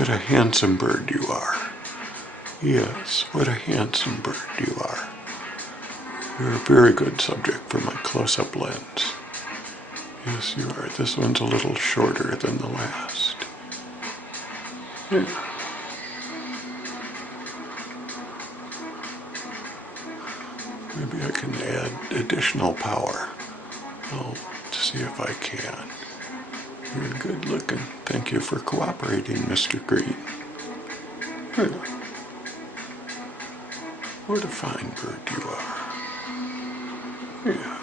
What a handsome bird you are. Yes, what a handsome bird you are. You're a very good subject for my close-up lens. Yes, you are. This one's a little shorter than the last. Yeah. Maybe I can add additional power. I'll see if I can. You're good looking. Thank you for cooperating, Mr. Green. Yeah. What a fine bird you are. Yeah.